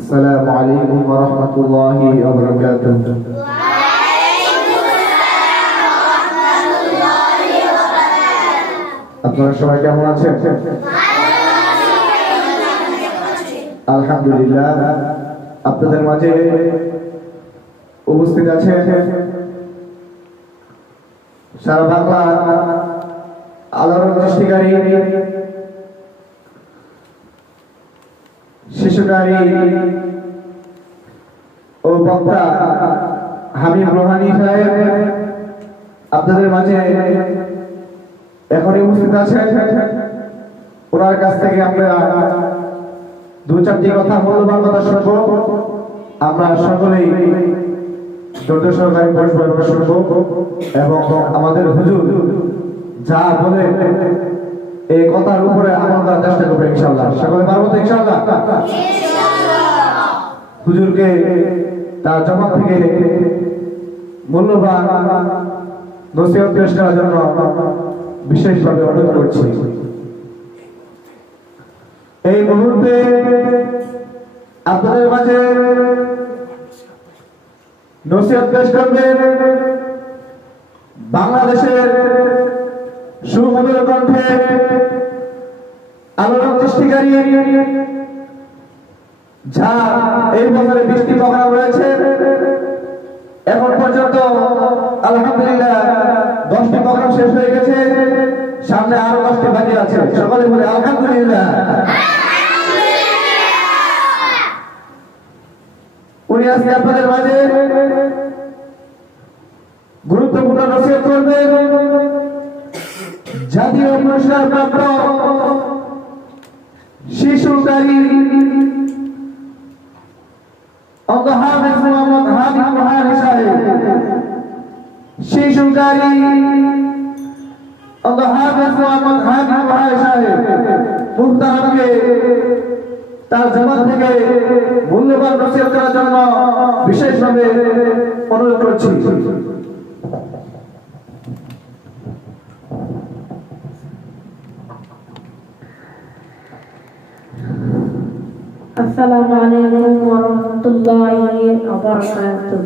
السلام عليكم ورحمة الله وبركاته. আপনারা সবাই কেমন আছেন? আলহামদুলিল্লাহ, আপনাদের মাঝে উপস্থিত আছে সারা বাংলা আলোড়ন সৃষ্টিকারী শিশুকারী ও বক্তা হাবিব রোহানি সাহেব আপনাদের মাঝে এখনই উপস্থিত আছেন। ওনার কাছ থেকে আমরা দু চারটি কথা মূল্যবান কথা শুনবো। আমরা সকলেই ধৈর্য সহকারে পরিষ্কার শুনবো এবং আমাদের হুজুর যা বলে এই কথার উপরে আমল করার চেষ্টা করবো ইনশাআল্লাহ। সকলে পারবো তো ইনশাআল্লাহ? হুজুরকে তার জবাব থেকে মূল্যবান নসিহত পেশ করার জন্য বিশেষভাবে অনুরোধ করছি। এই মুহূর্তে আপনাদের মাঝে নসিহত পেশ করবেন বাংলাদেশের সুমধুর কণ্ঠে আলোড়ন সৃষ্টিকারী যা এই বছরে 20টি প্রোগ্রাম রয়েছে। এখন পর্যন্ত আলহামদুলিল্লাহ 10টি প্রোগ্রাম শেষ হয়ে গেছে, সামনে আরো 10টি বাকি আছে। সকলে বলে আলহামদুলিল্লাহ। উনি আজকে আপনাদের মাঝে গুরুত্বপূর্ণ নসিহত করবেন জাতীয় পুরস্কার প্রাপ্ত শিশুকারী হাফেজ মোহাম্মদ হাবিব রোহানি সাহেব। শিশুকারী হাফেজ মোহাম্মদ হাবিব রোহানি সাহেব মুহতারামকে তার জবান থেকে মূল্যবান নসিহত করার জন্য বিশেষভাবে অনুরোধ করছি। السلام عليكم ورحمة الله وبركاته.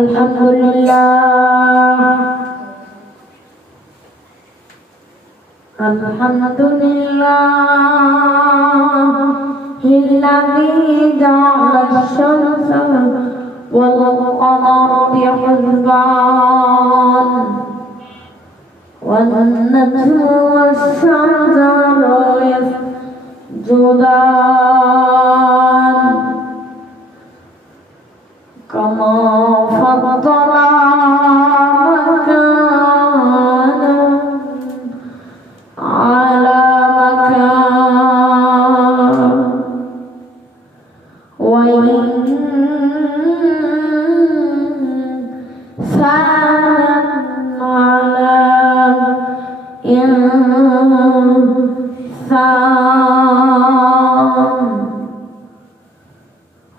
الحمد لله الحمد لله الذي جعل الشمس والقمر بحسبان والنجم والشجر يسجدان كما فضل مكانا على مكان وإنسان على إنسان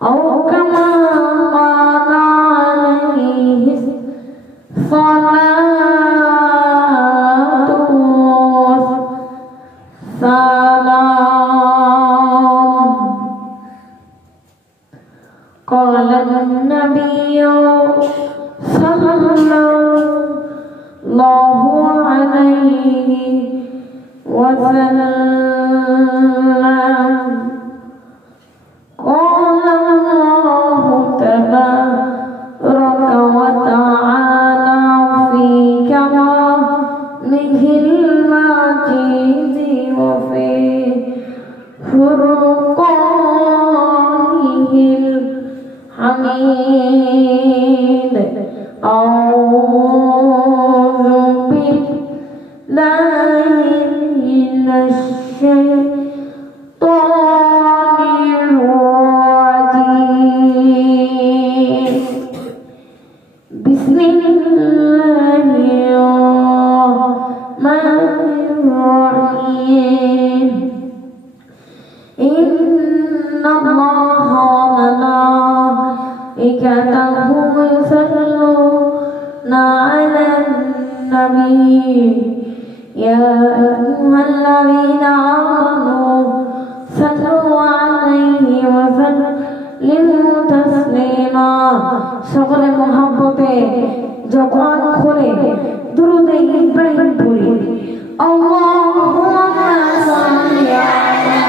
أو كما قال عليه الصلاة والسلام. قال النبي صلى الله عليه وسلم قال الله تبارك وتعالى في كلامه المجيد وفي فرقانه الحميد أعوذ بالله من النبي يا أيها الذين آمنوا صلوا عليه وسلموا تسليما সকলে মহব্বতে জবান খুলে দুরূদ ইব্রাহিম পড়ি আল্লাহুম্মা সাল্লি আলা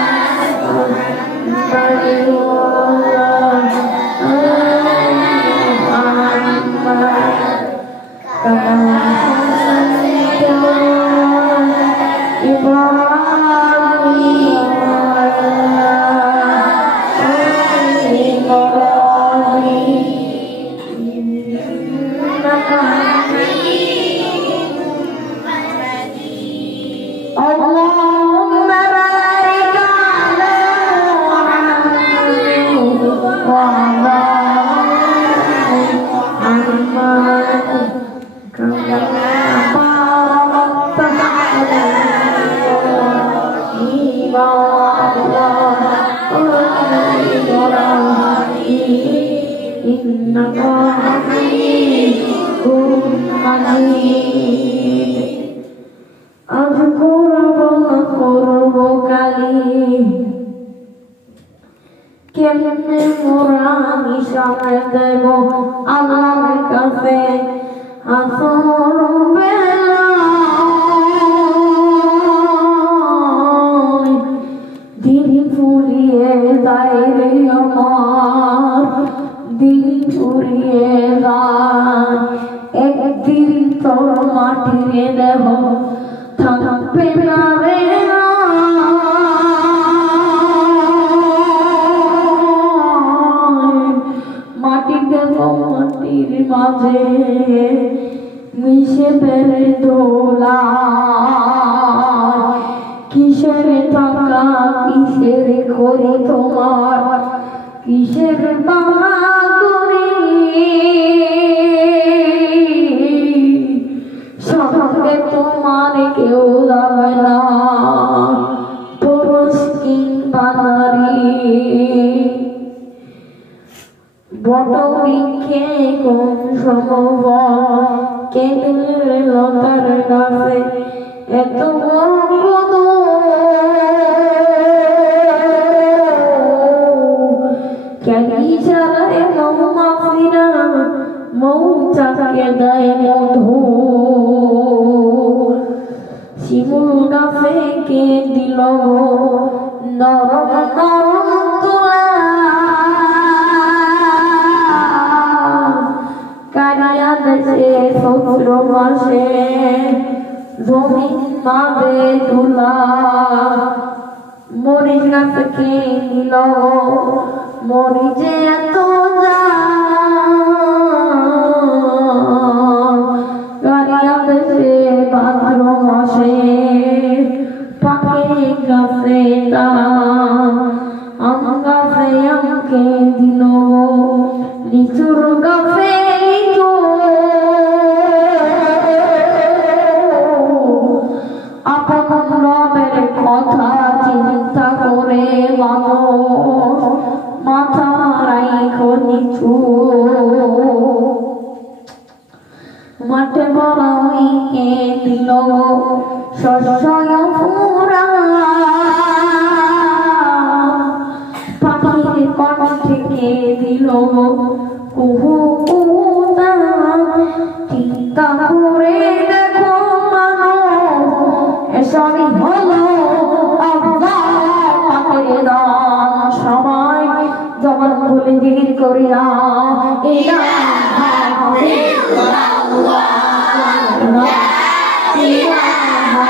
কেমনে মোরা নিশানে দেব আল্লাহর কাছে আসর বেলায় দিন ফুরিয়ে যায় রে আমার দিন ফুরিয়ে যায় একদিন তোর মাটির দেহ থাকবে না রে মাটির মাঝে মিশে বেড়ে দোলা কিসের টাকা কিসের করে তোমার কিসের বাহাদুরি সঙ্গে তোমার কেউ যাবে না পুরুষ কিংবা নারী বটবৃক্ষে কোন সমবন কেন্দ্রের লতার নামে এত গর্ব ক্যালি চালায় মৌমাছিরা মৌচাকে দেয় মধু শিমুল গাছে কে দিল নরম নরম তুলা কারিয়া দেশে শ্বশুর মাসে জমিন পাবে তুলা মরিচ গাছকে নিল মরিচে এত কারিয়া দেশে ভাদ্র মাসে পাখি গাছে আম গাছে আমকে দিল লিচুর গাছে আপন রবের কথা চিন্তা করে মানুষ মাথা রাইখো নিচু মাঠে বড়াইকে দিল শস্য ফুরা পাখির কণ্ঠে দিল কুহু কুহুতা চিন্তা করে দেখো মানুষ এসবই হলো আল্লাহর দান সবাই জবান খুলে জিকির করিয়া ইলাহা ইল্লাল্লাহ ইলাহা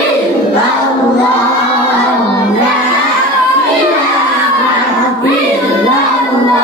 ইল্লাল্লাহ ইলাহা ইল্লাল্লাহ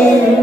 Allah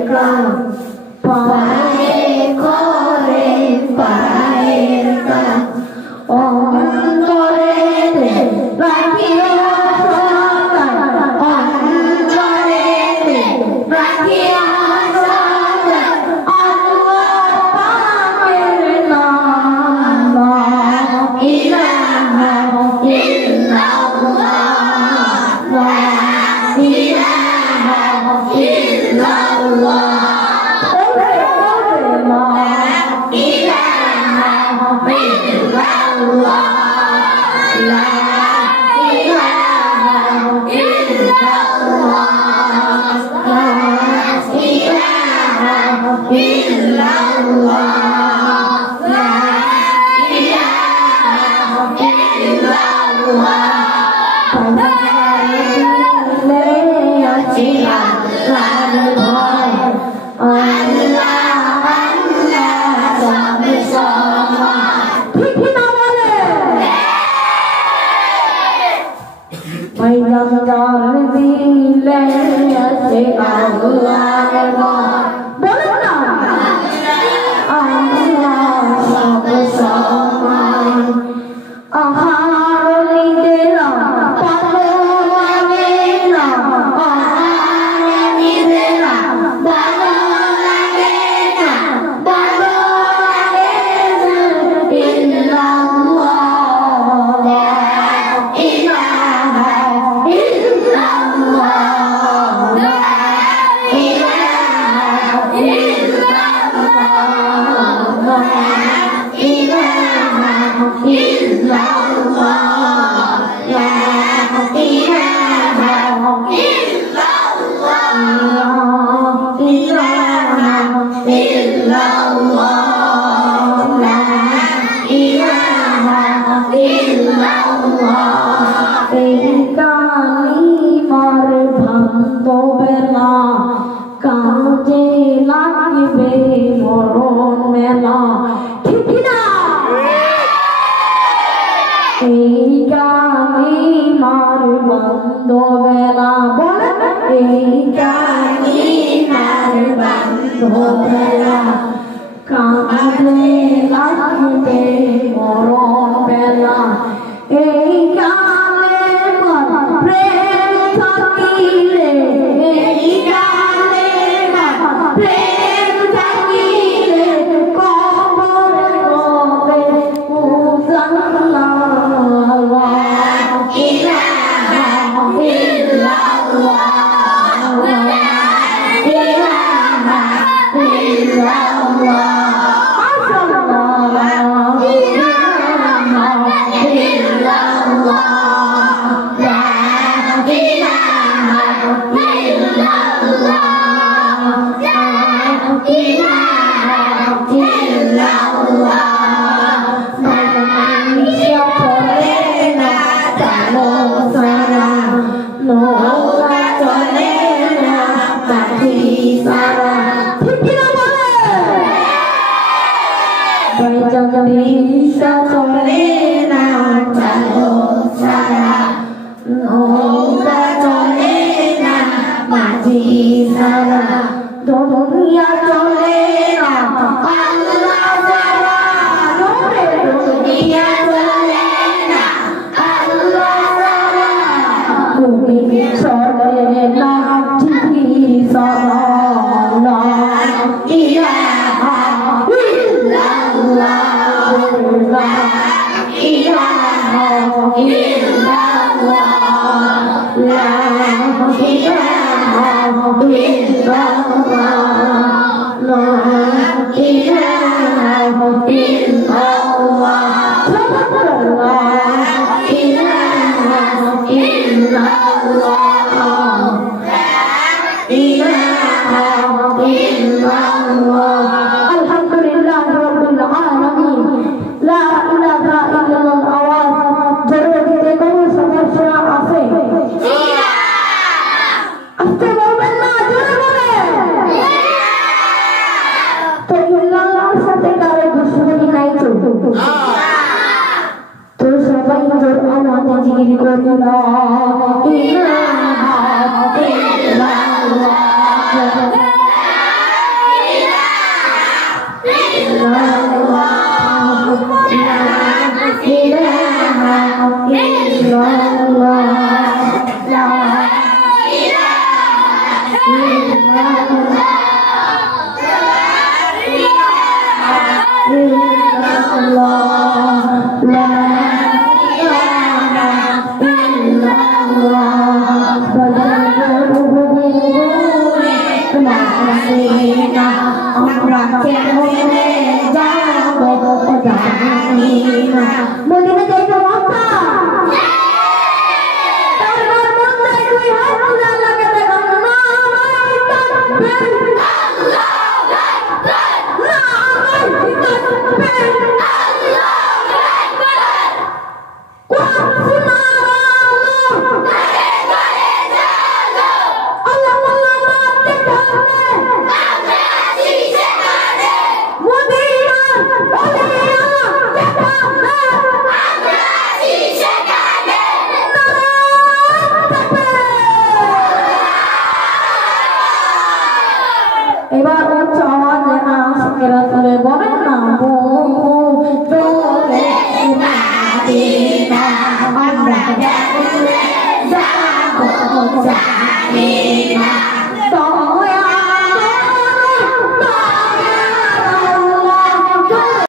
মদিনা আমরা কেমনে যাব জানি না মদিনা যাইতে মক্কা তার মধ্যে দুই হাত লাগে দেখো না এবার উচ্চ আওয়াজে না সঙ্গেরা করে বলেন না দোরে মদিনা আমরা যাব জানি না